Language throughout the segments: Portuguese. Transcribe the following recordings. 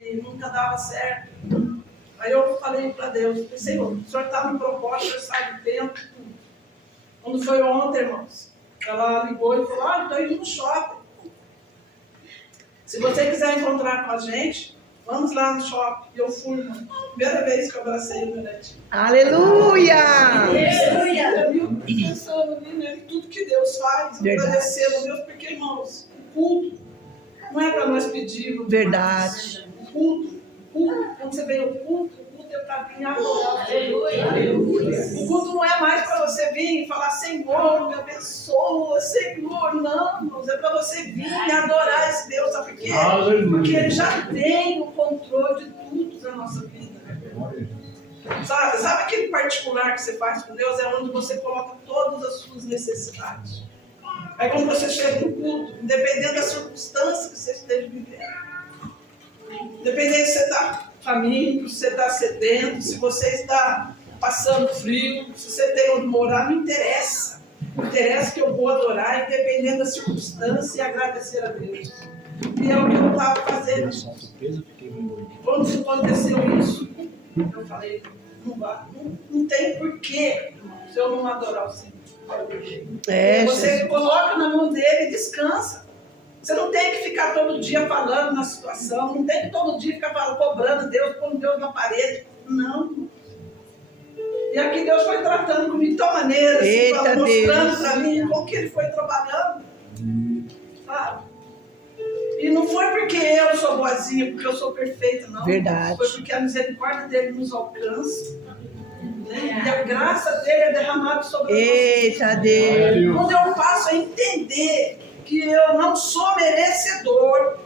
e nunca dava certo. Aí eu falei para Deus, Senhor, o Senhor está no propósito, o Senhor sabe o tempo. Quando foi ontem, irmãos, ela ligou e falou, estou indo no shopping. Se você quiser encontrar com a gente, vamos lá no shopping. E eu fui, irmão. Primeira vez que eu abracei o meu netinho. Aleluia! Aleluia! Pensando em tudo que Deus faz, agradecendo a Deus, porque, irmãos, o culto não é para nós pedirmos. Verdade. O culto, quando você vem ao culto, o culto é para vir adorar. Aleluia. O culto não é mais para você vir e falar, Senhor, me abençoa, Senhor. Não, irmãos, é para você vir e adorar esse Deus, sabe por quê? Porque Ele já tem o controle de tudo na nossa vida. Sabe aquele particular que você faz com Deus? É onde você coloca todas as suas necessidades. Aí quando você chega no culto, independente da circunstância que você esteja vivendo, independente se você está faminto, se você está sedento, se você está passando frio, se você tem onde morar, não interessa. Não interessa que eu vou adorar, independente da circunstância, e agradecer a Deus. E é o que eu estava fazendo. Quando aconteceu isso, eu falei, não tem porquê se eu não adorar o Senhor. Você Jesus. Coloca na mão dele e descansa. Você não tem que ficar todo dia falando na situação, não tem que todo dia ficar cobrando Deus, pondo Deus na parede. Não. E aqui Deus foi tratando comigo de tal maneira, assim, mostrando para mim como que Ele foi trabalhando. Sabe? E não foi porque eu sou boazinha, porque eu sou perfeita, não. Verdade. Foi porque a misericórdia dele nos alcança. Né? E a graça dele é derramada sobre nós. Eita Deus! Quando eu passo a entender que eu não sou merecedor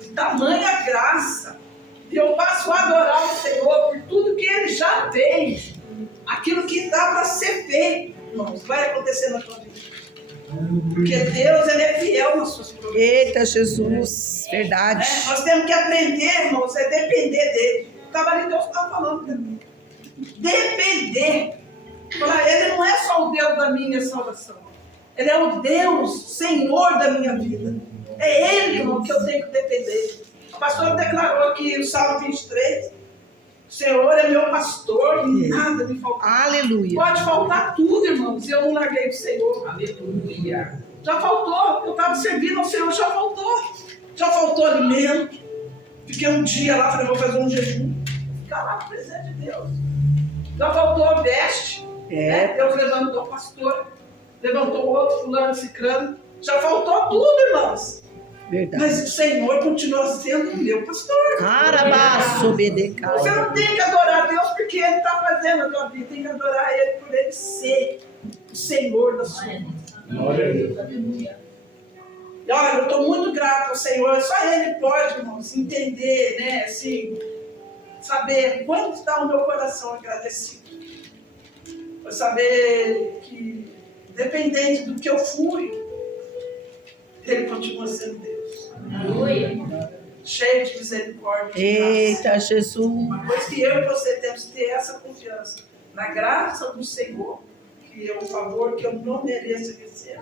de tamanha graça, e eu passo a adorar o Senhor por tudo que Ele já fez, aquilo que dá para ser feito, irmãos, vai acontecer na tua vida. Porque Deus, Ele é fiel nas suas promessas. Eita Jesus, verdade. Nós temos que aprender, irmãos, é depender dEle. Estava ali, Deus estava falando comigo. Depender. Ele não é só o Deus da minha salvação. Ele é o Deus, Senhor da minha vida. É Ele, irmão, que eu tenho que depender. O pastor declarou aqui o Salmo 23. O Senhor é meu pastor e nada me falta. Aleluia. Pode faltar tudo, irmãos, e eu não larguei o Senhor. Aleluia. Já faltou. Eu estava servindo ao Senhor, já faltou. Já faltou alimento. Fiquei um dia lá, falei, vou fazer um jejum. Ficar lá no presente de Deus. Já faltou a veste. Né? Deus levantou o pastor. Levantou outro, fulano, ciclano. Já faltou tudo, irmãos. Verdade. Mas o Senhor continua sendo o meu pastor. Carabaço, bedecal. Você não tem que adorar Deus porque Ele está fazendo a tua vida. Tem que adorar Ele por Ele ser o Senhor da sua vida. Aleluia. E olha, eu estou muito grato ao Senhor. Só Ele pode, irmãos, entender, né? Assim, saber quanto está o meu coração agradecido. Para saber que, independente do que eu fui, Ele continua sendo Deus. Aleluia. Cheio de misericórdia. Eita, Jesus. Uma coisa que eu e você temos que ter essa confiança na graça do Senhor, que é um favor que eu não mereço receber.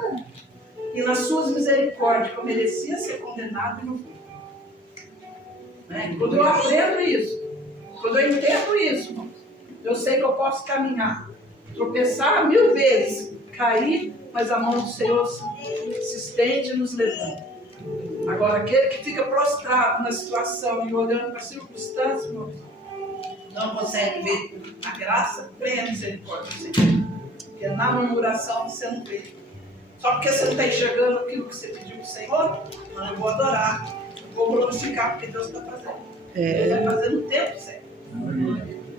E nas suas misericórdias, que eu merecia ser condenado e não fui. Né? Quando eu aprendo isso, quando eu entendo isso, irmãos, eu sei que eu posso caminhar, tropeçar 1000 vezes, cair, mas a mão do Senhor se estende e nos levanta. Agora, aquele que fica prostrado na situação e olhando para a circunstância, irmãos, não consegue ver a graça, vem a misericórdia do Senhor. Porque na murmuração você não vê. Só porque você não está enxergando aquilo que você pediu para o Senhor, não, eu vou adorar, eu vou glorificar, porque Deus está fazendo. Deus vai fazer no tempo certo.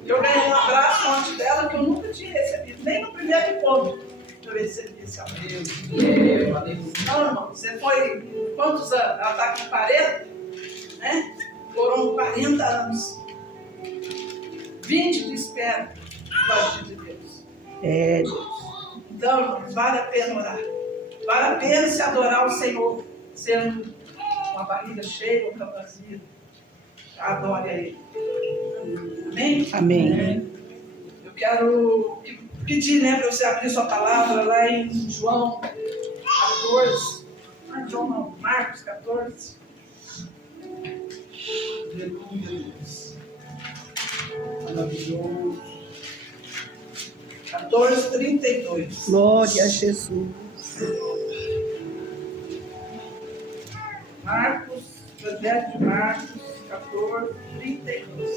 Eu ganhei um abraço antes dela que eu nunca tinha recebido, nem no primeiro encontro eu recebi esse abraço. Não, irmão, você foi quantos anos? Ela está com 40, né? Foram 40 anos. 20 de espera diante de Deus. Então, irmãos, vale a pena orar. Vale a pena se adorar o Senhor, sendo uma barriga cheia ou vazia. Adore a Ele. Amém? Amém. Eu quero pedir, né, para você abrir sua palavra lá em João 14. João não, Marcos 14. Aleluia, Deus. Maravilhoso. 14:32. Glória a Jesus. Marcos, Evangelho de Marcos, 14:32.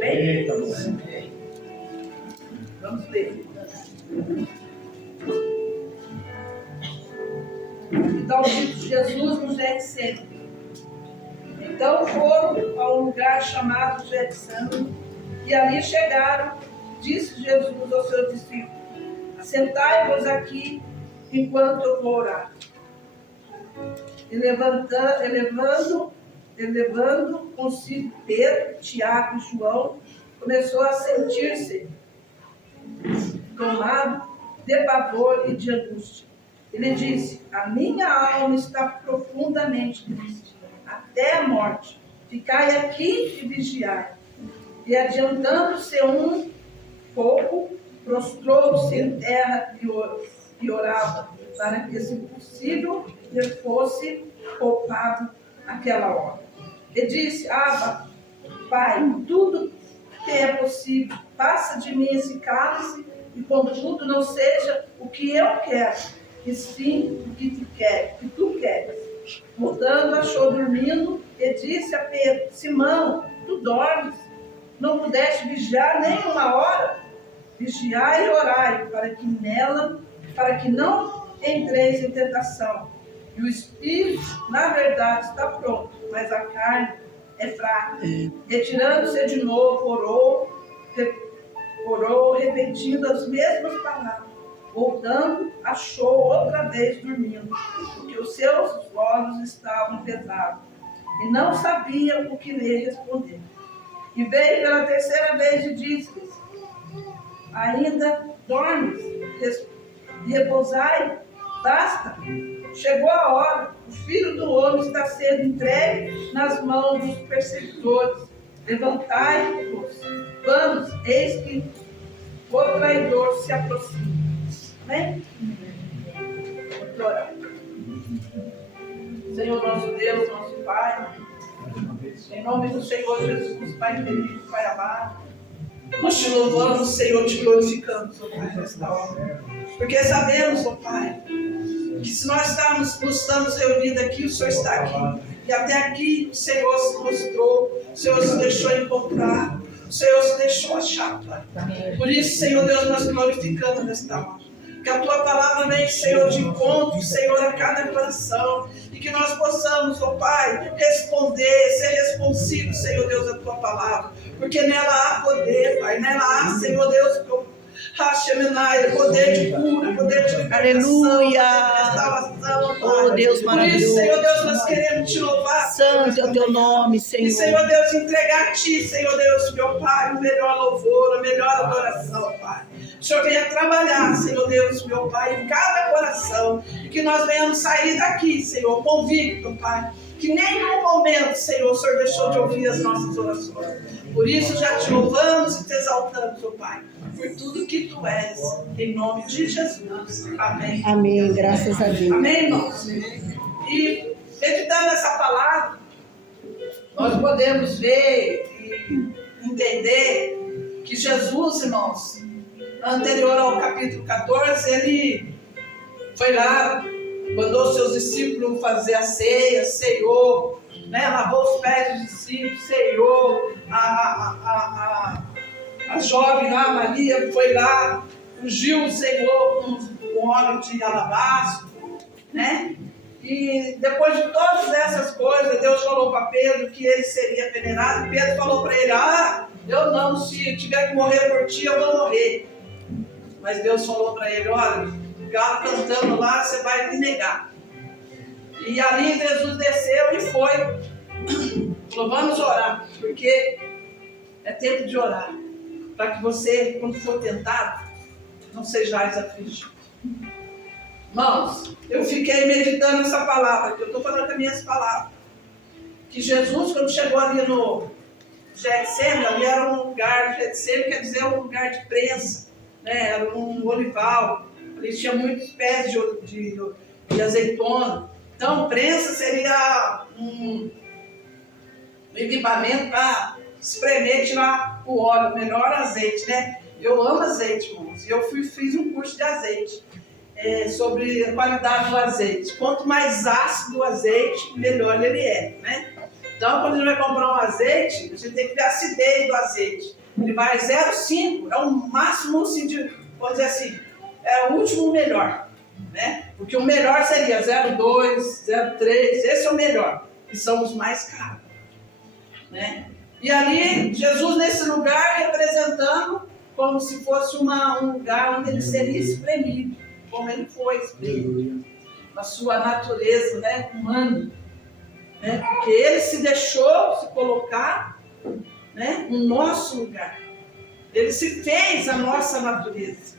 Bem? Vamos ler. Então disse Jesus no Getsemane. Então foram a um lugar chamado Getsemane, e ali chegaram. Disse Jesus aos seus discípulos: assentai-vos aqui enquanto eu vou orar. E elevando consigo Pedro, Tiago e João, começou a sentir-se tomado de pavor e de angústia. Ele disse: a minha alma está profundamente triste, até a morte. Ficai aqui e vigiai. E adiantando-se um pouco, prostrou-se em terra e orava, para que, se possível, lhe fosse poupado aquela hora. E disse: Abba, Pai, tudo que é possível, passa de mim esse cálice, e contudo não seja o que eu quero, e sim o que tu queres. Voltando, achou dormindo, e disse a Pedro: Simão, tu dormes? Não pudeste vigiar nem uma hora? Vigiai e orai, para que não entreis em tentação. E o espírito, na verdade, está pronto, mas a carne é fraca. Retirando-se de novo, orou, repetindo as mesmas palavras. Voltando, achou outra vez dormindo, porque os seus olhos estavam pesados, e não sabia o que lhe responder. E veio pela terceira vez e disse-lhes: ainda dormes? Repousai? Basta. Chegou a hora. O Filho do Homem está sendo entregue nas mãos dos perseguidores. Levantai-vos. Vamos, eis que o traidor se aproxima. Amém? Vamos orar. Senhor nosso Deus, nosso Pai, em nome do Senhor Jesus, Pai querido, Pai amado, nós te louvamos, Senhor, te glorificamos, ó Pai, nesta hora. Porque sabemos, ó Pai, que se nós estamos reunidos aqui, o Senhor está aqui. E até aqui o Senhor se mostrou, o Senhor se deixou encontrar, o Senhor se deixou achar, Pai. Por isso, Senhor Deus, nós glorificamos nesta hora. Que a Tua palavra venha, Senhor, de encontro, Senhor, a cada coração. E que nós possamos, ó Pai, responder, ser responsivos, Senhor Deus, à Tua palavra. Porque nela há poder, Pai. Nela há, Senhor Deus, poder de cura, poder de libertação, Aleluia. restauração, Pai. Oh, Deus maravilhoso. Por isso, Senhor Deus, nós queremos te louvar. Santo é o Teu nome, E, Senhor. Senhor Deus, entregar a Ti, Senhor Deus, meu Pai, o melhor louvor, a melhor adoração, Pai. O Senhor venha trabalhar, Senhor Deus, meu Pai, em cada coração. E que nós venhamos sair daqui, Senhor, convicto, Pai. Que nenhum momento, Senhor, o Senhor deixou de ouvir as nossas orações. Por isso já te louvamos e te exaltamos, ó Pai, por tudo que Tu és. Em nome de Jesus. Amém. Amém, graças a Deus. Amém, irmãos? E meditando nessa palavra, nós podemos ver e entender que Jesus, irmãos, anterior ao capítulo 14, ele foi lá, mandou seus discípulos fazer a ceia, ceiou, né, lavou os pés dos discípulos, ceiou, a jovem lá, Maria, foi lá, ungiu o Senhor com óleo de alabastro, né? E depois de todas essas coisas, Deus falou para Pedro que ele seria venerado. E Pedro falou para ele: eu não, se tiver que morrer por ti, eu vou morrer. Mas Deus falou para ele: olha, galo cantando lá, você vai me negar. E ali Jesus desceu e foi. Falou: vamos orar, porque é tempo de orar, para que você, quando for tentado, não sejais afligido. Irmãos, eu fiquei meditando essa palavra, que eu estou falando as minhas palavras. Que Jesus, quando chegou ali no Getsemane, ali era um lugar, Getsemane quer dizer um lugar de prensa, né? Era um olival, Ali tinha muitos pés de azeitona. Então, prensa seria um equipamento para espremer, tirar o óleo, o melhor azeite, né? Eu amo azeite, irmãos. E eu fiz um curso de azeite, sobre a qualidade do azeite. Quanto mais ácido o azeite, melhor ele é, né? Então, quando a gente vai comprar um azeite, a gente tem que ver a acidez do azeite. Ele vai 0,5, é o máximo, assim, vamos dizer assim, é o último melhor, né? Porque o melhor seria 0,2, 0,3, esse é o melhor, que são os mais caros, né? E ali, Jesus nesse lugar representando como se fosse um lugar onde ele seria espremido, como ele foi espremido, na sua natureza, né, humana, né? Porque ele se deixou se colocar, né, no nosso lugar. Ele se fez a nossa natureza.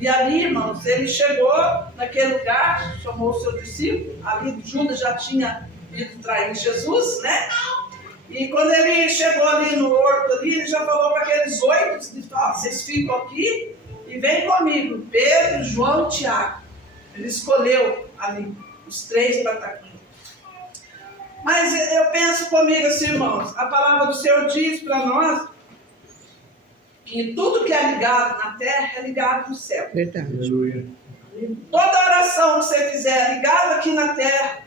E ali, irmãos, ele chegou naquele lugar, chamou o seu discípulo, ali Judas já tinha ido trair Jesus, né? E quando ele chegou ali no horto, ali, ele já falou para aqueles 8, vocês ficam aqui e vem comigo, Pedro, João e Tiago. Ele escolheu ali os 3 para estar aqui. Mas eu penso comigo assim, irmãos, a palavra do Senhor diz para nós que tudo que é ligado na terra é ligado no céu. Verdade. Aleluia. Toda oração que você fizer ligada aqui na terra,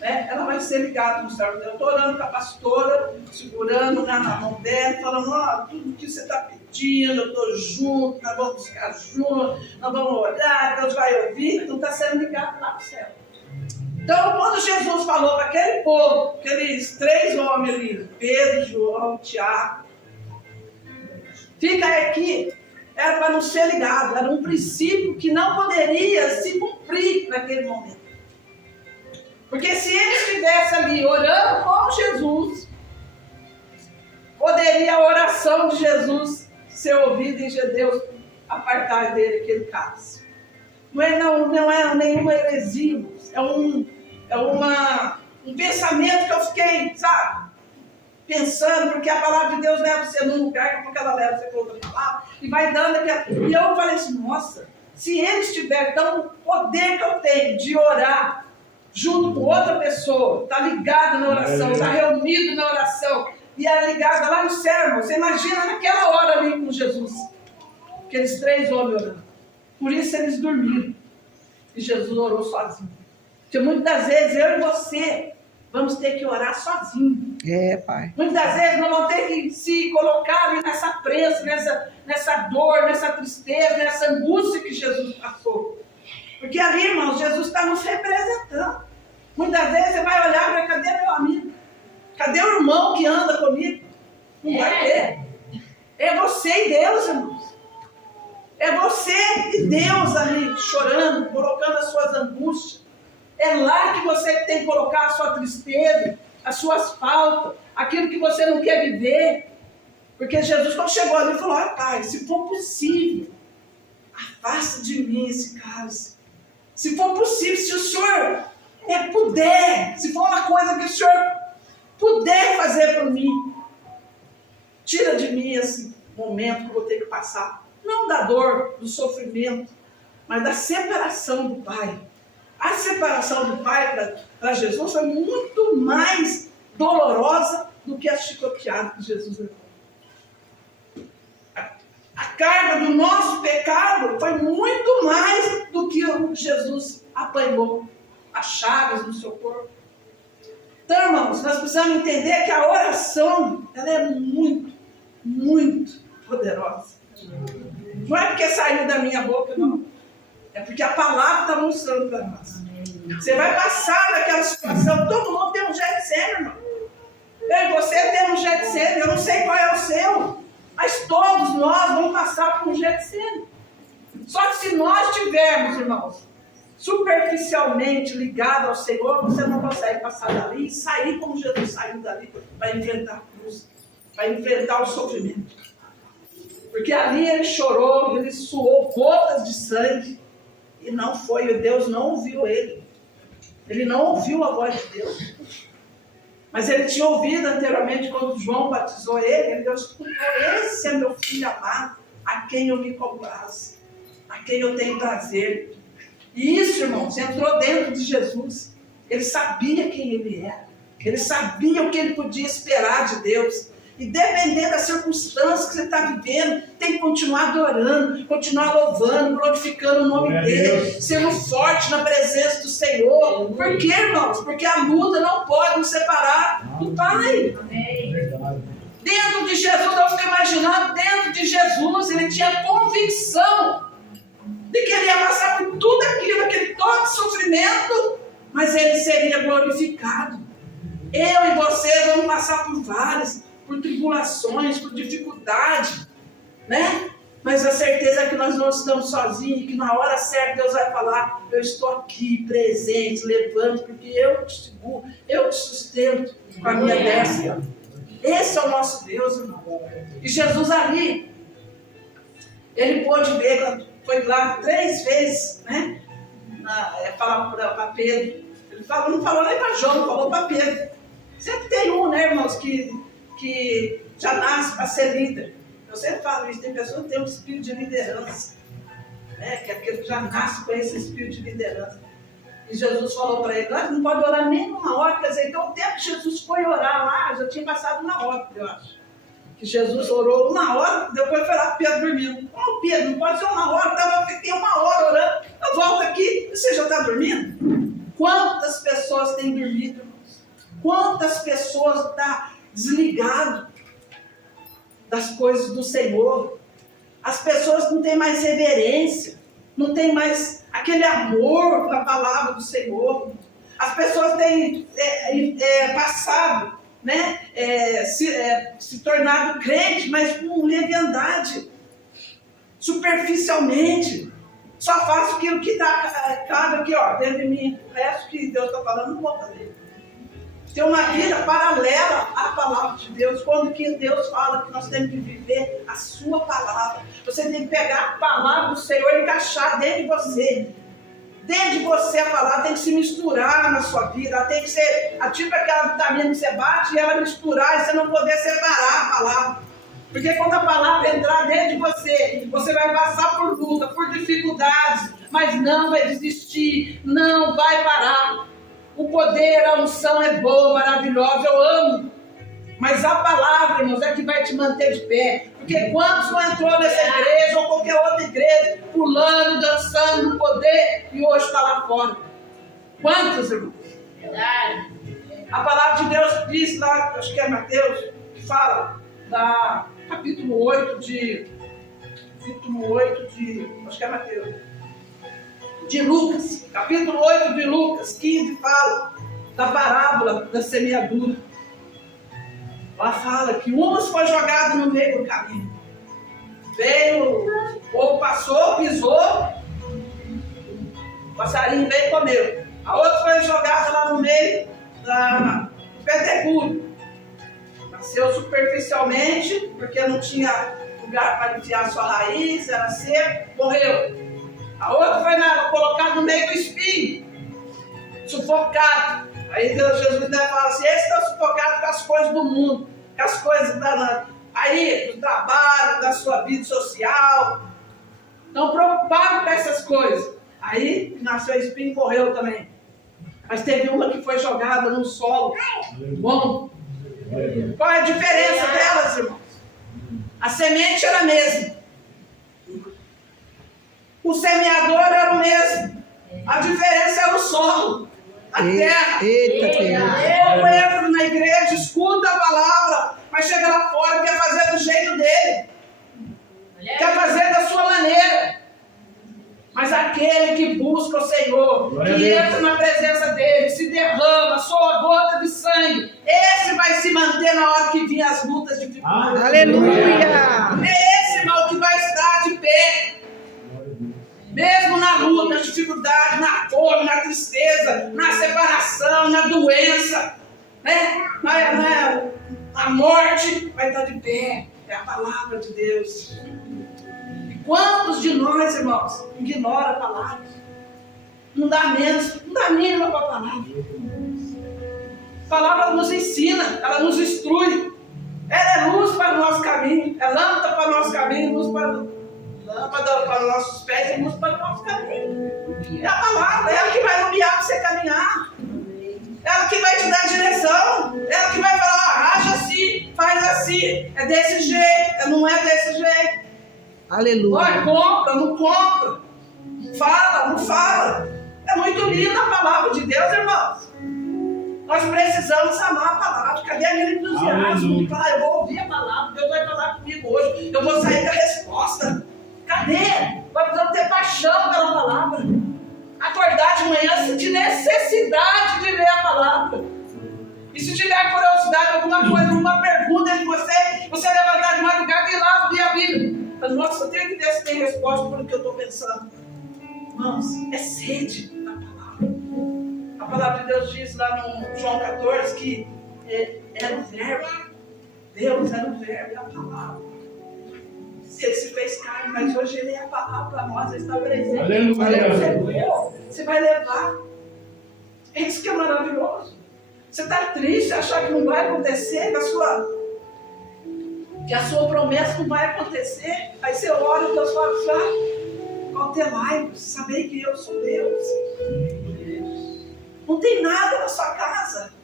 né, ela vai ser ligada no céu. Eu estou orando com a pastora, segurando na mão dela, falando, ó, tudo que você está pedindo, eu estou junto, nós vamos buscar juntos, nós vamos orar, Deus vai ouvir, então está sendo ligado lá no céu. Então, quando Jesus falou para aquele povo, aqueles 3 homens ali, Pedro, João, Tiago, fica aqui, era para não ser ligado, era um princípio que não poderia se cumprir naquele momento. Porque se ele estivesse ali orando com Jesus, poderia a oração de Jesus ser ouvida e Deus apartar dele aquele caso. Não é nenhuma heresia, é um pensamento que eu fiquei, sabe, pensando, porque a palavra de Deus leva você num lugar, porque ela leva você para outra palavra, e vai dando aquela. E eu falei assim, nossa, se ele estiver, então o poder que eu tenho de orar junto com outra pessoa, está ligado na oração, está reunido na oração, e é ligado lá no céu, você imagina naquela hora ali com Jesus, aqueles 3 homens orando. Por isso eles dormiram, e Jesus orou sozinho. Porque muitas das vezes eu e você vamos ter que orar sozinho. Pai. Muitas das vezes nós vamos ter que se colocar ali nessa prensa, nessa dor, nessa tristeza, nessa angústia que Jesus passou. Porque ali, irmãos, Jesus está nos representando. Muitas vezes você vai olhar para cadê meu amigo? Cadê o irmão que anda comigo? Não vai ter. É você e Deus, irmãos. É você e Deus ali chorando, colocando as suas angústias. É lá que você tem que colocar a sua tristeza, as suas faltas, aquilo que você não quer viver. Porque Jesus, quando chegou ali, falou, Pai, se for possível, afasta de mim esse cálice. Se for possível, se o Senhor puder, se for uma coisa que o Senhor puder fazer por mim, tira de mim esse momento que eu vou ter que passar. Não da dor, do sofrimento, mas da separação do Pai. A separação do Pai para Jesus foi muito mais dolorosa do que a chicoteada que Jesus levou. A carga do nosso pecado foi muito mais do que o Jesus apanhou, as chagas no seu corpo. Então, irmãos, nós precisamos entender que a oração, ela é muito, muito poderosa. Não é porque saiu da minha boca, não. É porque a palavra está mostrando para nós. Você vai passar naquela situação. Todo mundo tem um Getsemane, irmão. Eu e você temos um Getsemane. Eu não sei qual é o seu, mas todos nós vamos passar por um Getsemane. Só que se nós tivermos, irmãos, superficialmente ligado ao Senhor, você não consegue passar dali e sair como Jesus saiu dali para enfrentar a cruz, para enfrentar o sofrimento. Porque ali ele chorou, ele suou gotas de sangue. E não foi, Deus não ouviu ele. Ele não ouviu a voz de Deus. Mas ele tinha ouvido anteriormente, quando João batizou ele, Deus escutou, esse é meu filho amado, a quem eu me comprazo. a quem eu tenho prazer. E isso, irmãos, entrou dentro de Jesus. Ele sabia quem ele era. Ele sabia o que ele podia esperar de Deus. E dependendo das circunstâncias que você está vivendo, tem que continuar adorando, continuar louvando, glorificando o nome dele, sendo forte na presença do Senhor. Por quê, irmãos? Porque a luta não pode nos separar do Pai. Dentro de Jesus, eu fico imaginando, dentro de Jesus, ele tinha convicção de que ele ia passar por tudo aquilo, aquele todo sofrimento, mas ele seria glorificado. Eu e você vamos passar por tribulações, por dificuldade, né? Mas a certeza é que nós não estamos sozinhos, que na hora certa Deus vai falar, eu estou aqui, presente, levanto, porque eu te seguro, eu te sustento com a minha destra. Esse é o nosso Deus, irmão. E Jesus ali, ele pôde ver, foi lá 3 vezes, né? Falar para Pedro. Ele falou, não falou nem para João, falou para Pedro. Sempre tem um, né, irmãos, que já nasce para ser líder. Eu sempre falo isso, tem pessoas que têm um espírito de liderança, né, que é aquele que já nasce com esse espírito de liderança. E Jesus falou para ele, não pode orar nem uma hora, quer dizer, então o tempo que Jesus foi orar lá, já tinha passado 1 hora, eu acho. Que Jesus orou 1 hora, depois foi lá Pedro dormindo. Pedro, não pode ser 1 hora, fiquei 1 hora orando, eu volto aqui, você já está dormindo? Quantas pessoas têm dormido, irmãos? Quantas pessoas estão desligadas das coisas do Senhor? As pessoas não têm mais reverência, não têm mais aquele amor da palavra do Senhor. As pessoas têm passado, né, se tornado crente, mas com leviandade, superficialmente. Só faço aquilo que cabe aqui, ó, dentro de mim. O resto que Deus está falando, não vou fazer. Ter uma vida paralela à palavra de Deus. Quando que Deus fala que nós temos que viver a sua palavra. Você tem que pegar a palavra do Senhor e encaixar dentro de você. Dentro de você a palavra tem que se misturar na sua vida. Ela tem que ser tipo aquela vitamina que você bate e ela misturar e você não poder separar a palavra. Porque quando a palavra entrar dentro de você, você vai passar por luta, por dificuldades, mas não vai desistir, não vai parar. O poder, a unção é boa, maravilhosa, eu amo. Mas a palavra, irmãos, é que vai te manter de pé. Porque quantos não entrou nessa igreja ou qualquer outra igreja, pulando, dançando no poder, e hoje está lá fora? Quantos, irmãos? Verdade. A palavra de Deus diz lá, acho que é Mateus, que fala, da capítulo 8 de acho que é Mateus, de Lucas, capítulo 8 de Lucas, 15, fala da parábola da semeadura. Lá fala que umas foi jogado no meio do caminho. Veio, ou passou, pisou, o passarinho veio e comeu. A outra foi jogada lá no meio do pedregulho. Nasceu superficialmente, porque não tinha lugar para enfiar sua raiz, era seco, morreu. A outra foi colocada no meio do espinho, sufocado. Aí Jesus fala assim, esse está sufocado com as coisas do mundo, com as coisas do trabalho, da sua vida social. Estão preocupados com essas coisas. Aí nasceu o espinho e morreu também. Mas teve uma que foi jogada no solo bom. Qual é a diferença delas, irmãos? A semente era a mesma. O semeador era o mesmo. A diferença era o solo, a terra. Eu entro na igreja, escuto a palavra, mas chega lá fora e quer fazer do jeito dele. Quer fazer da sua maneira. Mas aquele que busca o Senhor, que entra na presença dele, se derrama, soa gota de sangue, esse vai se manter na hora que vir as lutas de dificuldade. Aleluia! É esse, irmão, que vai estar de pé. Mesmo na luta, na dificuldade, na fome, na tristeza, na separação, na doença, né? na morte, vai estar de pé. É a palavra de Deus. E quantos de nós, irmãos, ignora a palavra? Não dá menos, não dá mínima para a palavra. A palavra nos ensina, ela nos instrui. Ela é luz para o nosso caminho, é lâmpada para o nosso caminho, luz para lâmpada para os nossos pés e luz para o nosso caminho. É a palavra, é ela que vai iluminar para você caminhar. Ela que vai te dar direção. Ela que vai falar, age assim, faz assim. É desse jeito, não é desse jeito. Aleluia. Olha, compra, não compra. Fala, não fala. É muito linda a palavra de Deus, irmãos. Nós precisamos amar a palavra. Cadê aquele entusiasmo de falar, eu vou ouvir a palavra, Deus vai falar comigo hoje, eu vou sair com a resposta. Cadê? Nós precisamos ter paixão pela palavra. Acordar de manhã, sentir necessidade de ler a palavra. E se tiver curiosidade, alguma coisa, alguma pergunta de você levantar de madrugada e ir lá abrir a Bíblia. Nossa, eu tenho que ver se tem resposta para o que eu estou pensando. Irmãos, é sede da palavra. A palavra de Deus diz lá no João 14 que era o verbo. Deus era o verbo e a palavra. Ele se fez carne, mas hoje ele é a palavra para nós, ele está presente. Aleluia. Você vai levar. É isso que é maravilhoso. Você está triste, achar que não vai acontecer, que a sua promessa não vai acontecer. Aí você ora e Deus fala, cautelai-vos, sabei que eu sou Deus. Não tem nada na sua casa.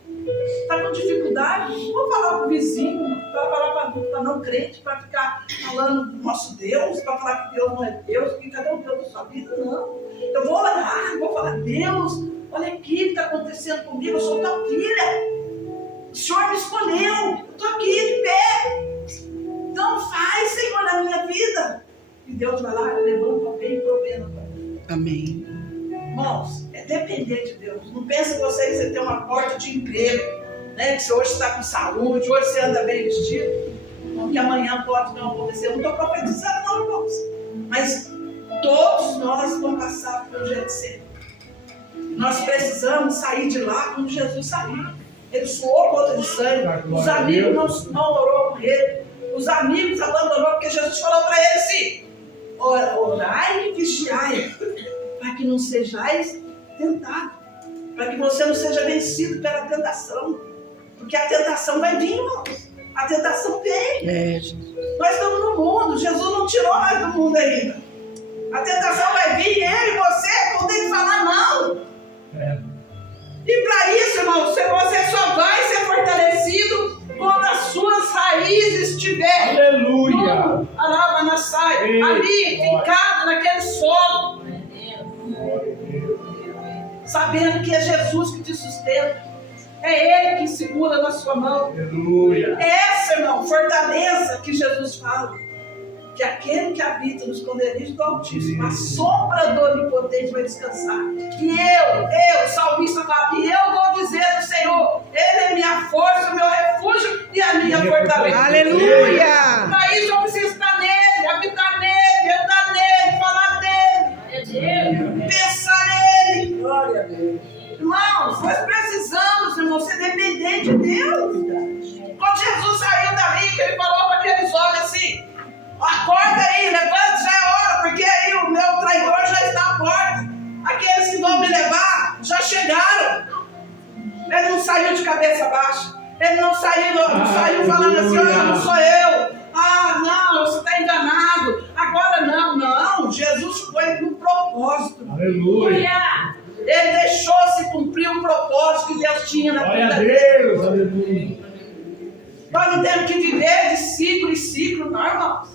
Está com dificuldade? Não vou falar para o vizinho, para falar para não crente, para ficar falando do nosso Deus, para falar que Deus não é Deus, que cadê o Deus da sua vida? Não. Eu vou orar, vou falar, Deus, olha aqui o que está acontecendo comigo, eu sou tua filha. O Senhor me escolheu, eu estou aqui de pé. Então faz, Senhor, na minha vida. E Deus vai lá, levanta alguém e provê na tua vida. Amém. Irmãos, é depender de Deus. Não pensa que você tem uma porta de emprego, né? Que você hoje está com saúde, hoje você anda bem vestido, que amanhã pode não acontecer. Eu não estou profetizando não, irmãos. Mas todos nós vamos passar pelo Getsemane. Nós precisamos sair de lá como Jesus saiu. Ele suou gota de sangue. Os amigos não orou com ele. Os amigos abandonou porque Jesus falou para ele assim: orai e vigiai, para que não sejais tentados, para que você não seja vencido pela tentação, porque a tentação vai vir, irmãos. A tentação vem. Nós estamos no mundo, Jesus não tirou nós do mundo ainda. A tentação vai vir, eu e você vão ter que falar não. E para isso, irmão, você só vai ser fortalecido quando as suas raízes estiverem ali, fincado naquele solo, sabendo que é Jesus que te sustenta, é Ele que segura na sua mão. Essa, irmão, fortaleza que Jesus fala, que aquele que habita nos esconderijos do Altíssimo, a sombra do Onipotente vai descansar. E eu, salmista fala, e eu vou dizer do Senhor, Ele é minha força, o meu refúgio e a minha fortaleza. Aleluia! Para isso eu preciso estar nele, habitar nele, andar nele, falar dele, pensar nele. Glória a Deus. Irmãos, nós precisamos, irmão, ser dependente de Deus. Quando Jesus saiu dali, que ele falou para aqueles homens assim: acorda aí, levanta, já é hora, porque aí o meu traidor já está à porta. Aqueles que vão me levar já chegaram. Ele não saiu de cabeça baixa. Ele não saiu falando assim: olha, não sou eu. Ah, não, você está enganado. Agora não. Jesus foi com propósito. Aleluia. Ele deixou-se cumprir o propósito que Deus tinha na vida dele. Deus, aleluia. Nós não temos que viver de ciclo em ciclo, não, irmãos.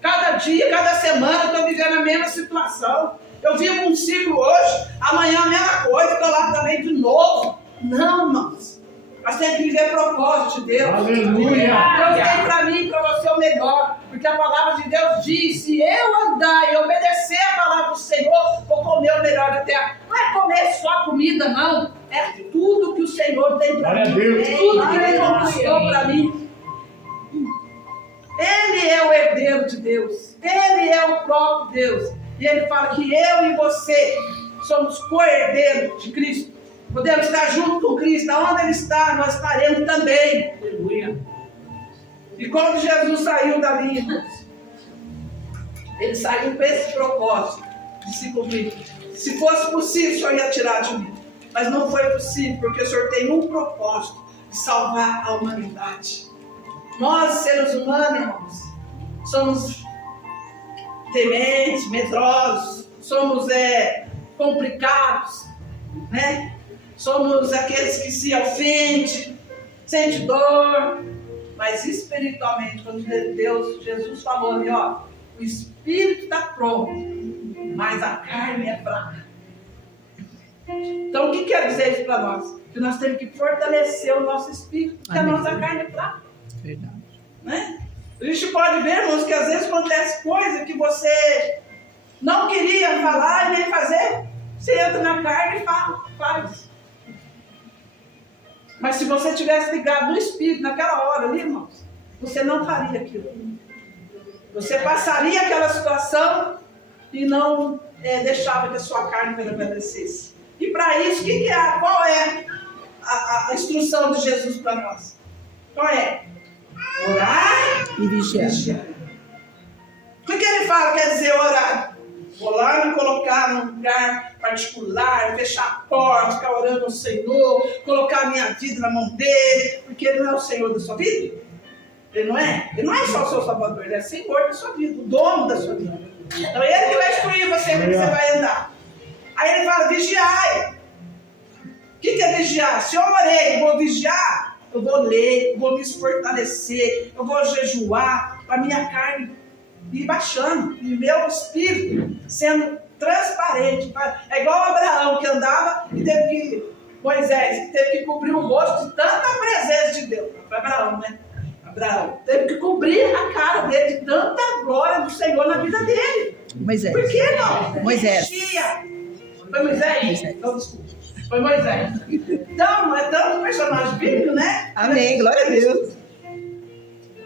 Cada dia, cada semana, eu estou vivendo a mesma situação. Eu vivo um ciclo hoje, amanhã a mesma coisa, estou lá também de novo. Não, irmãos. Nós temos que viver propósito de Deus. Aleluia. Deus tem para mim e para você o melhor. Porque a palavra de Deus diz: se eu andar e obedecer a palavra do Senhor, vou comer o melhor da terra. Não é comer só comida, não. É tudo que o Senhor tem para mim. Tudo que Ele conquistou para mim. Ele é o herdeiro de Deus. Ele é o próprio Deus. E Ele fala que eu e você somos co-herdeiros de Cristo. Podemos estar junto com Cristo. Onde Ele está, nós estaremos também. Aleluia. E quando Jesus saiu dali, irmãos, Ele saiu com esse propósito de se cumprir. Se fosse possível, o Senhor ia tirar de mim. Mas não foi possível, porque o Senhor tem um propósito: de salvar a humanidade. Nós, seres humanos, irmãos, somos tementes, medrosos, somos complicados, né? Somos aqueles que se ofendem, sentem dor, mas espiritualmente, quando Jesus falou ali, ó, o espírito está pronto, mas a carne é fraca. Então, o que quer dizer isso para nós? Que nós temos que fortalecer o nosso espírito, porque a nossa carne é fraca. Verdade. Né? A gente pode ver, irmãos, que às vezes acontece coisa que você não queria falar e nem fazer. Você entra na carne e faz. Mas se você tivesse ligado no espírito naquela hora ali, irmãos, você não faria aquilo. Você passaria aquela situação e não deixava que a sua carne prevalecesse. E para isso, qual é a instrução de Jesus para nós? Qual é? Orar E vigiar. O que ele fala, quer dizer orar? Vou lá me colocar num lugar particular, fechar a porta, ficar orando ao Senhor, colocar a minha vida na mão dele, porque ele não é o Senhor da sua vida. Ele não é só o seu Salvador, ele é o Senhor da sua vida, o dono da sua vida. Então ele que vai instruir você como você vai andar. Aí ele fala, vigiai. O que é vigiar? Se eu orei, vou vigiar, eu vou ler, vou me fortalecer, eu vou jejuar, para minha carne ir baixando, e meu espírito sendo transparente. É igual Abraão que andava e Moisés teve que cobrir o rosto de tanta presença de Deus. Foi Abraão, né? Abraão teve que cobrir a cara dele de tanta glória do Senhor na vida dele. Moisés. Por que não? Moisés. Foi Moisés? Então, desculpa. Foi Moisés. Então, é tanto personagem bíblico, né? Amém, glória a Deus.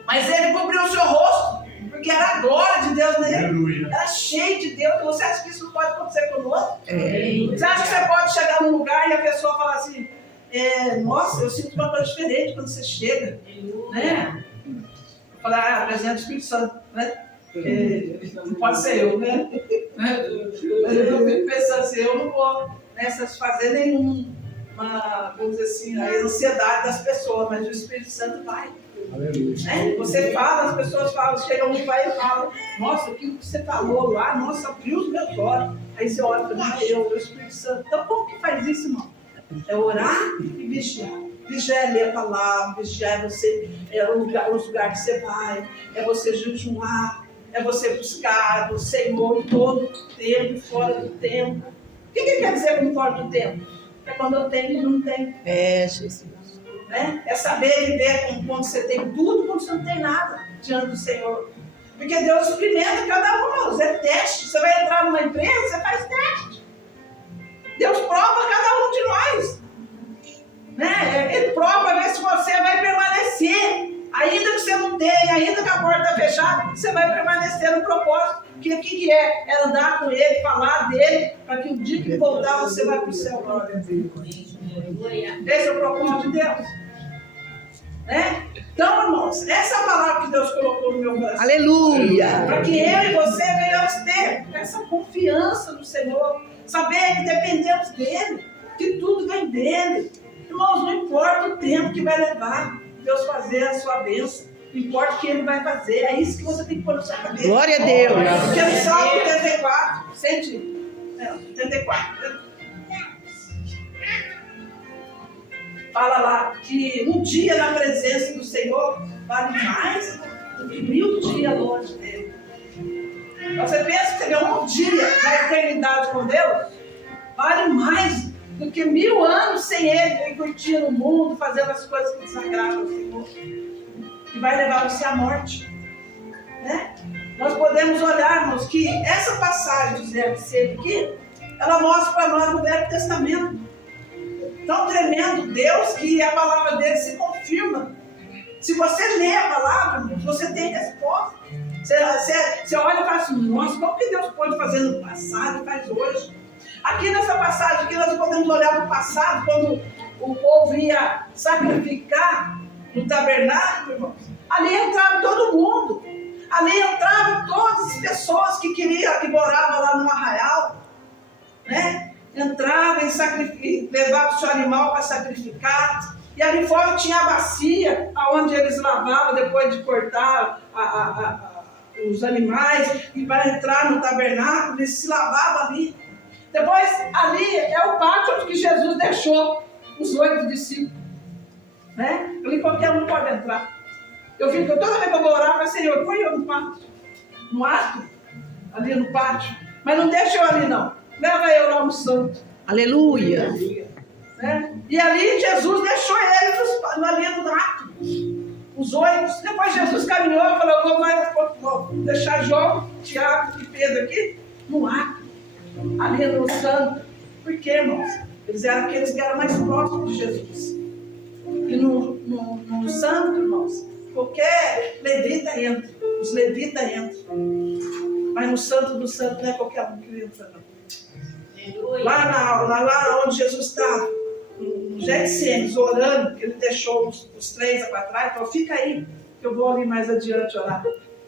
Mas ele cobriu o seu rosto, porque era a glória de Deus nele. Aleluia. Era cheio de Deus. Você acha que isso não pode acontecer conosco? Você acha que você pode chegar num lugar e a pessoa falar assim, nossa, eu sinto uma coisa diferente quando você chega, né? Falar, presença do Espírito Santo, né? Não pode ser eu, né? Mas eu fico pensando assim, eu não vou satisfazer nenhuma, vamos dizer assim, a ansiedade das pessoas, mas o Espírito Santo vai. Né? Você fala, as pessoas falam, chega um pai e fala, nossa, aquilo que você falou lá, nossa, abriu os meus olhos. Aí você olha e fala, o Espírito Santo. Então como que faz isso, irmão? É orar e vigiar. Vigiar é ler a palavra, vigiar os lugares que você vai, é você jejuar, é você buscar o Senhor em todo o tempo e fora do tempo. O que quer dizer com fora do tempo? É quando eu tenho e não tenho. Jesus. Né? É saber viver quando você tem tudo, quando você não tem nada diante do Senhor. Porque Deus experimenta cada um, irmãos, é teste. Você vai entrar numa empresa, você faz teste. Deus prova cada um de nós. Né? Ele prova para ver se você vai permanecer. Ainda que você não tenha, ainda que a porta está fechada, você vai permanecer no propósito. Porque o que é? É andar com ele, falar dele, para que o dia que ele voltar, você vai para o céu. Glória a Deus. Esse é o propósito de Deus. Né? Então, irmãos, essa é a palavra que Deus colocou no meu coração. Aleluia. Para que eu e você venhamos ter essa confiança no Senhor. Saber que dependemos dele, que tudo vem dele. Irmãos, não importa o tempo que vai levar Deus fazer a sua bênção. Não importa o que ele vai fazer. É isso que você tem que pôr na sua cabeça. Glória a Deus. Porque no Salmo 84, 84, fala lá que um dia na presença do Senhor vale mais do que 1000 dias longe dele. Você pensa que ter um dia na eternidade com Deus vale mais do que 1000 anos sem ele, curtindo o mundo, fazendo as coisas que desagradam ao Senhor, que vai levar você à morte. Né? Nós podemos olharmos que essa passagem do Zé aqui, ela mostra para nós no Velho Testamento. Tão tremendo Deus que a palavra dele se confirma. Se você lê a palavra, você tem resposta. Você olha e fala assim, nossa, como que Deus pode fazer no passado e faz hoje? Aqui nessa passagem, aqui nós podemos olhar para o passado, quando o povo ia sacrificar no tabernáculo, irmãos. Ali entrava todo mundo. Ali entravam todas as pessoas que moravam lá no arraial, né? Entrava e levava o seu animal para sacrificar. E ali fora tinha a bacia, onde eles lavavam depois de cortar os animais, e para entrar no tabernáculo, eles se lavavam ali. Depois, ali é o pátio onde que Jesus deixou os 8 discípulos. Né? Ali qualquer um pode entrar. Eu fico toda vez que eu vou orar, eu falo, Senhor, põe eu no pátio. No ato, ali no pátio. Mas não deixa eu ali não. Leva eu lá no santo. Aleluia. Né? E ali Jesus deixou eles ali no ato. Os 8. Depois Jesus caminhou e falou, vou deixar João, Tiago e Pedro aqui no ato. Ali no santo. Por quê, irmãos? Eles eram aqueles que eram mais próximos de Jesus. E no santo, irmãos, qualquer levita entra. Os levitas entram. Mas no santo do santo não é qualquer um que entra, não. Lá onde Jesus estava, no Getsêmenes, orando, que ele deixou os 3 para trás, falou, fica aí, que eu vou ali mais adiante orar.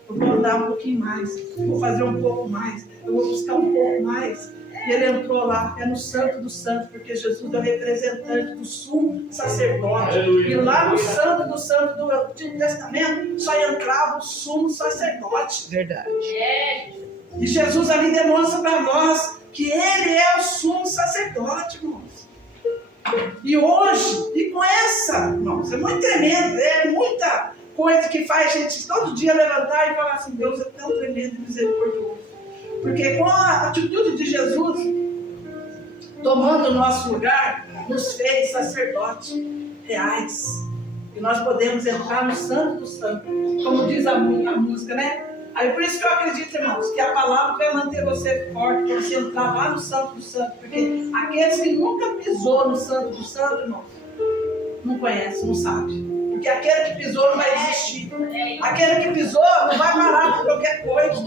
Eu vou andar um pouquinho mais, vou fazer um pouco mais, eu vou buscar um pouco mais. E ele entrou lá, é no santo do santo, porque Jesus é o representante do sumo sacerdote. E lá no santo do santo do Antigo Testamento, só entrava o sumo sacerdote. Verdade. E Jesus ali demonstra para nós que ele é o sumo sacerdote, irmãos. E hoje, e com essa, irmãos, é muito tremendo, é muita coisa que faz a gente todo dia levantar e falar assim, Deus é tão tremendo e misericordioso. Porque com a atitude de Jesus, tomando o nosso lugar, nos fez sacerdotes reais. E nós podemos entrar no santo do santo, como diz a música, né? Aí por isso que eu acredito, irmãos, que a palavra vai manter você forte, para você entrar lá no santo do santo. Porque aqueles que nunca pisou no santo do santo, irmãos, não conhecem, não sabem. Porque aquele que pisou não vai existir. Aquele que pisou não vai parar por qualquer coisa.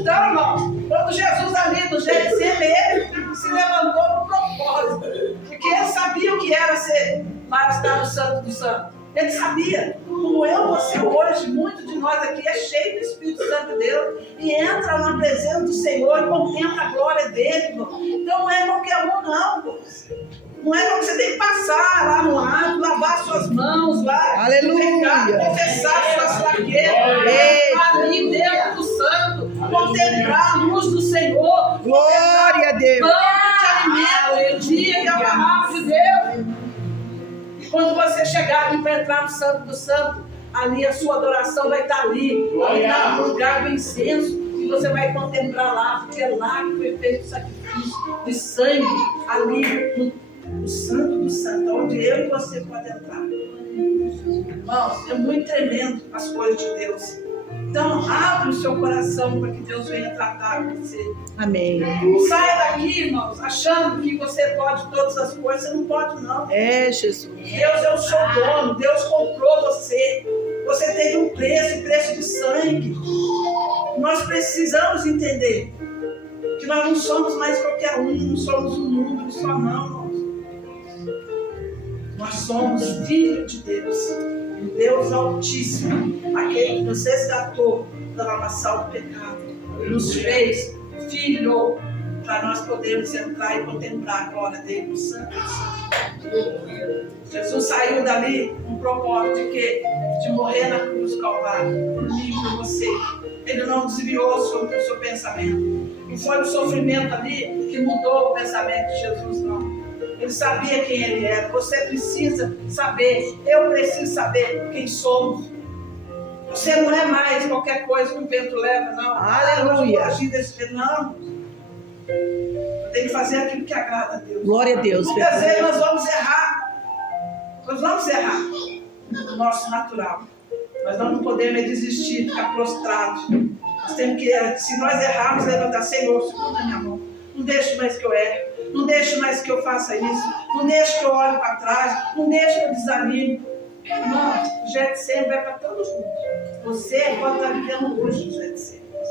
Então, irmãos, quando Jesus ali no Getsêmenes, ele se levantou no propósito. Porque ele sabia o que era ser lá estar no santo do santo. Ele sabia. Como eu, você hoje, muitos de nós aqui é cheio do Espírito Santo de Deus. E entra na presença do Senhor e contempla a glória dele, irmão. Então não é qualquer um, não, irmãos. Não é como você tem que passar lá no ato, lavar suas mãos lá, pecar, confessar suas fraquezas, ali dentro do santo, contemplar a luz do Senhor, glória a Deus, pão que te alimenta, o dia que é a palavra de Deus. E quando você chegar ali para entrar no santo do santo, ali a sua adoração vai estar ali no lugar do incenso, e você vai contemplar lá, porque é lá que foi feito o sacrifício de sangue, ali no santo do santo, onde eu e você podemos entrar. Irmãos, é muito tremendo as coisas de Deus. Então, abre o seu coração para que Deus venha tratar com você. Amém. Não saia daqui, irmãos, achando que você pode todas as coisas. Você não pode, não. É, Jesus. Deus é o seu dono. Deus comprou você. Você teve um preço de sangue. Nós precisamos entender que nós não somos mais qualquer um, não somos um número só, não, irmãos. Nós somos filhos de Deus, Deus Altíssimo, aquele que nos resgatou da lamaçal do pecado, e nos fez filho, para nós podermos entrar e contemplar a glória dele no santo. Jesus saiu dali com o propósito de quê? De morrer na cruz do Calvário, por mim e por você. Ele não desviou sobre o seu pensamento. Não foi o sofrimento ali que mudou o pensamento de Jesus, não. Ele sabia quem ele era. Você precisa saber. Eu preciso saber quem somos. Você não é mais qualquer coisa que o vento leva, não. Aleluia. Eu vou agir desse jeito, não. Eu tenho que fazer aquilo que agrada a Deus. Glória a Deus. Muitas vezes nós vamos errar. Nós vamos errar no nosso natural. Mas nós não podemos desistir, ficar prostrados. Nós temos que, se nós errarmos, levantar, Senhor, segura na minha mão. Não deixe mais que eu erre. Não deixe mais que eu faça isso. Não deixe que eu olhe para trás. Não deixe que eu desanime. Irmão, o Getsêmenes vai para todo mundo. Você pode estar vivendo hoje o Getsêmenes.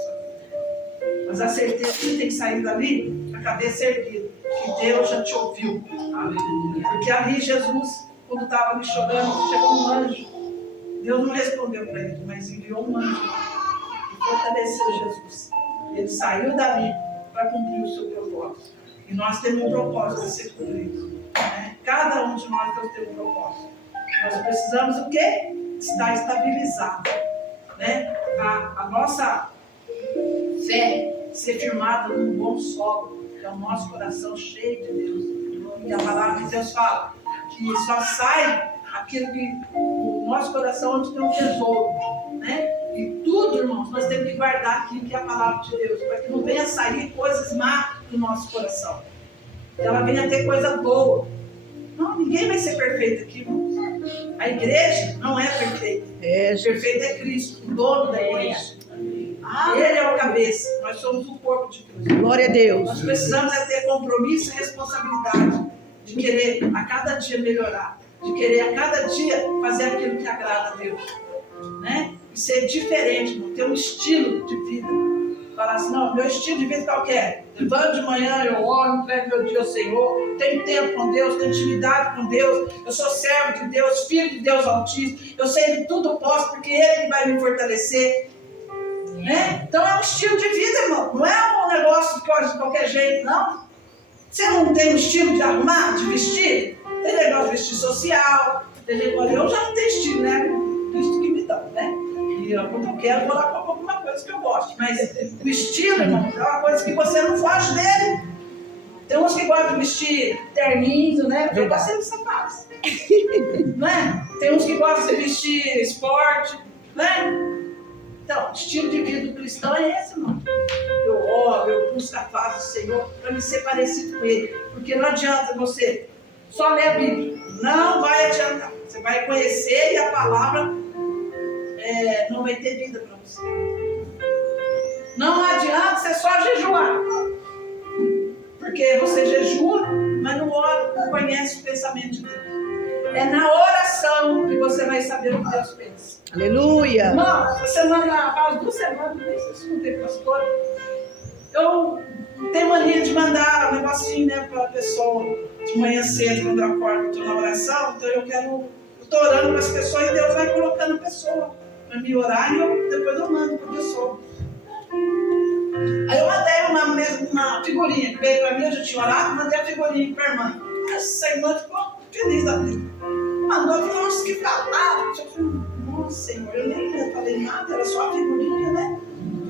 Mas a certeza que você tem que sair dali, a cabeça erguida. Que Deus já te ouviu. Porque ali Jesus, quando estava me chorando, chegou um anjo. Deus não respondeu para ele, mas enviou um anjo. E fortaleceu Jesus. Ele saiu dali para cumprir o seu propósito. E nós temos um propósito a ser cumprido. Né? Cada um de nós tem um propósito. Nós precisamos o quê? Estar estabilizado. Né? a nossa fé ser firmada num bom solo, que é o nosso coração cheio de Deus. E a palavra de Deus fala que só sai aquilo que o nosso coração onde tem um tesouro, né? E tudo, irmãos, nós temos que guardar aquilo que é a palavra de Deus, para que não venha sair coisas más do nosso coração. Que ela venha ter coisa boa. Não, ninguém vai ser perfeito aqui, irmãos. A igreja não é perfeita. Perfeito é Cristo, o dono da igreja. Ele é o cabeça, nós somos o corpo de Cristo. Glória a Deus. Nós precisamos ter compromisso e responsabilidade de querer a cada dia melhorar, de querer a cada dia fazer aquilo que agrada a Deus, né? E ser diferente, não ter um estilo de vida. Falar assim, não, meu estilo de vida qual que é? Levanto de manhã, eu oro, entrego meu dia ao Senhor, tenho tempo com Deus, tenho intimidade com Deus, eu sou servo de Deus, filho de Deus Altíssimo, eu sei que tudo posso porque Ele que vai me fortalecer. Né? Então é um estilo de vida, irmão. Não é um negócio que de qualquer jeito, não. Você não tem um estilo de arrumar, de vestir? Tem negócio de vestir social. Tem negócio, eu já não tenho estilo, né? Visto que me dão, né? E quando eu quero, vou lá com alguma coisa que eu gosto. Mas o estilo, irmão, é uma coisa que você não foge dele. Tem uns que gostam de vestir terninho, né? Eu gostei de sapatos. Né? Tem uns que gostam de vestir esporte, né? Então, o estilo de vida do cristão é esse, irmão. Eu oro, eu busco a paz do Senhor para me ser parecido com Ele. Porque não adianta você só ler a Bíblia. Não vai adiantar. Você vai conhecer e a palavra não vai ter vida para você. Não adianta você só jejuar. Porque você jejua, mas não ora, não conhece o pensamento de Deus. É na oração que você vai saber o que Deus pensa. Aleluia. Irmão, faz 2 semanas, não sei se não tem pastor. Eu tenho mania de mandar um negocinho, né, para a pessoa de manhã cedo, quando eu acordo, estou na oração. Então eu estou orando para as pessoas e Deus vai colocando a pessoa para me orar e depois eu mando para a pessoa. Aí eu mandei uma figurinha que veio para mim, eu já tinha orado, mandei a figurinha para a irmã. Essa irmã ficou feliz da vida. Mandou, nossa, que palavra. Eu falei, nossa, Senhor, eu nem falei nada, era só a figurinha, né?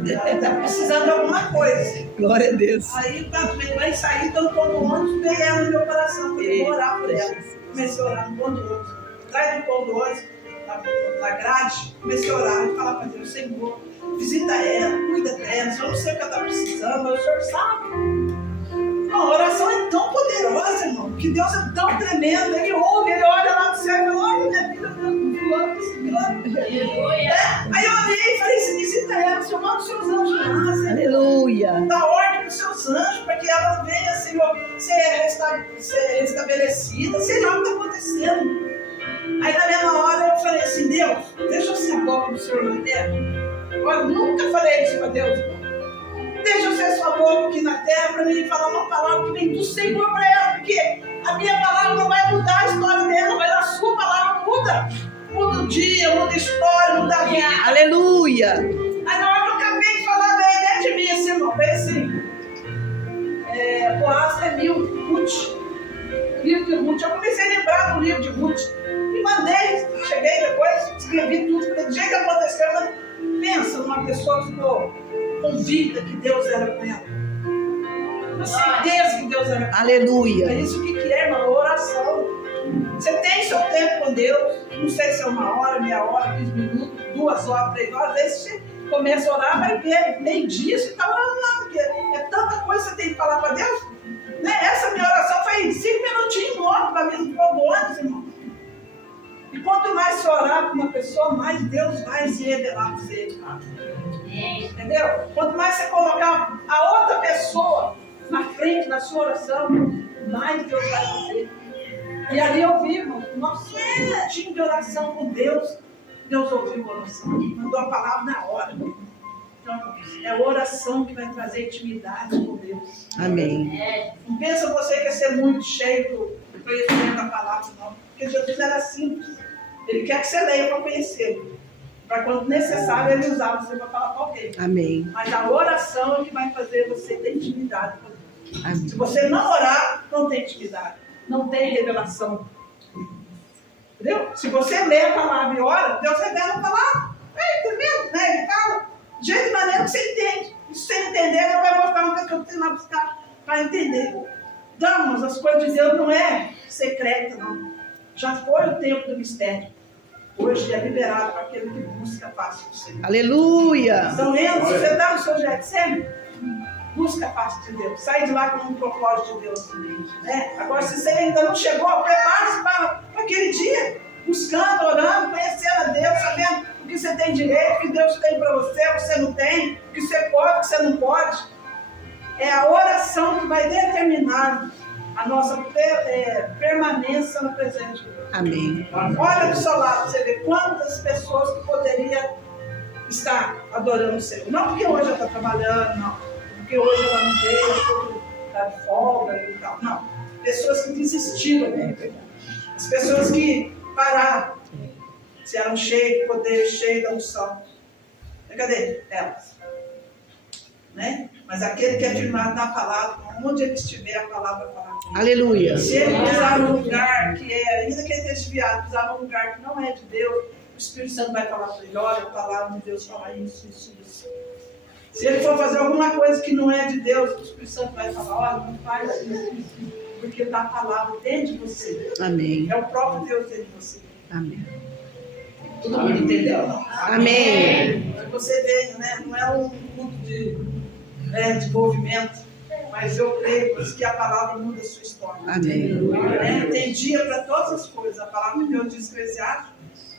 Ela está precisando de alguma coisa. Glória a Deus. Aí, vai sair, então, todo mundo veio ela no meu coração. Falei, vou orar por ela. Comecei a orar no pão do outro. Atrás do pão do outro, na grade, comecei a orar e falar para Deus, Senhor, visita ela, cuida dela, eu não sei o que ela está precisando, mas o Senhor sabe. A oração é tão poderosa, irmão, que Deus é tão tremendo. Ele ouve, ele olha lá do céu e fala, olha minha filha, Aí eu olhei e falei, se visita ela, Senhor, manda os seus anjos lá, Senhor. Aleluia. Dá ordem para os seus anjos, para que ela venha, Senhor, ser restabelecida, sei lá o que está acontecendo. Aí na mesma hora eu falei assim, Deus, deixa eu ser a boca do Senhor na terra. Eu nunca falei isso para Deus, irmão. Deixa eu ser sua boca aqui na terra para mim falar uma palavra que vem do Senhor para ela, porque a minha palavra não vai mudar a história dela, mas a sua palavra muda. Muda o dia, muda a história, muda a vida. Aleluia. Aí na hora que eu acabei de falar, veio dentro de mim assim, irmão, veio assim. Boaz remiu Ruth. Livro de Ruth. Eu comecei a lembrar do livro de Ruth. E mandei, cheguei depois, escrevi tudo. Do jeito que aconteceu, mas pensa numa pessoa que ficou convicta que Deus era com ela. Com certeza que Deus era com ela. Aleluia. É isso que é, irmão, oração. Você tem seu tempo com Deus, não sei se é 1 hora, meia hora, 15 minutos, 2 horas, 3 horas. Às vezes você começa a orar, vai ver meio-dia, você está orando lá, porque é tanta coisa que você tem que falar para Deus. Né? Essa minha oração foi 5 minutinhos logo para mim, no fogo antes, irmão. E quanto mais você orar para uma pessoa, mais Deus vai se revelar para você. Entendeu? Quanto mais você colocar a outra pessoa na frente da sua oração, mais Deus vai fazer. E ali eu vi, irmão, nosso time de oração com Deus. Deus ouviu a oração, mandou a palavra na hora. Então, é a oração que vai trazer intimidade com Deus. Amém. Não pensa você que quer ser muito cheio do conhecimento da palavra, não. Porque Jesus era simples. Ele quer que você leia para conhecê-lo. Para quando necessário, ele usar você para falar para alguém. Amém. Mas a oração é que vai fazer você ter intimidade com Deus. Amém. Se você não orar, não tem intimidade. Não tem revelação. Entendeu? Se você lê a palavra e ora, Deus revela a palavra. entendendo? Né? Ele fala de jeito e maneira que você entende. E se você entender, ele vai mostrar uma coisa que eu tenho lá buscar para entender. Então, irmãos, as coisas de Deus não é secreta, não. Já foi o tempo do mistério. Hoje é liberado para aquele que busca a face do Senhor. Aleluia. Então, entra, se você está no seu Getsemane, busca a face de Deus. Sai de lá com um propósito de Deus. Né? Agora, se você ainda não chegou, prepare-se para aquele dia. Buscando, orando, conhecendo a Deus, sabendo o que você tem direito, o que Deus tem para você, o que você não tem, o que você pode, o que você não pode. É a oração que vai determinar a nossa permanência no presente de Deus. Amém. Olha do seu lado, você vê quantas pessoas que poderiam estar adorando o Senhor. Não porque hoje ela está trabalhando, não. Porque hoje ela não veio, está de folga e tal. Não. Pessoas que desistiram. As pessoas que pararam. Se eram cheias de poder, cheias da unção. Cadê elas? Né? Mas aquele que é firmado na palavra, onde ele estiver, a palavra falará. Aleluia. Se ele pisar num lugar que é, ainda que ele esteja desviado, pisar num lugar que não é de Deus, o Espírito Santo vai falar para ele: olha, a palavra de Deus fala isso, isso, isso. Se ele for fazer alguma coisa que não é de Deus, o Espírito Santo vai falar: olha, não faz isso, porque está a palavra dentro de você. Amém. É o próprio Deus dentro de você. Amém. Todo mundo entendeu? Não? Amém. Você vê, né? Não é um culto de envolvimento, mas eu creio que a palavra muda a sua história. Amém. Tem dia para todas as coisas. A palavra de Deus diz Eclesiastes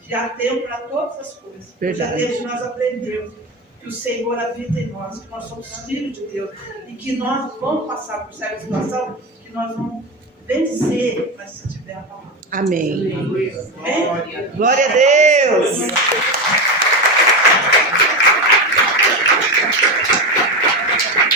que há tempo para todas as coisas. Já desde nós aprendemos que o Senhor habita em nós, que nós somos filhos de Deus e que nós vamos passar por certa situação, que nós vamos vencer, mas se tiver a palavra. Amém. Amém? Glória a Deus.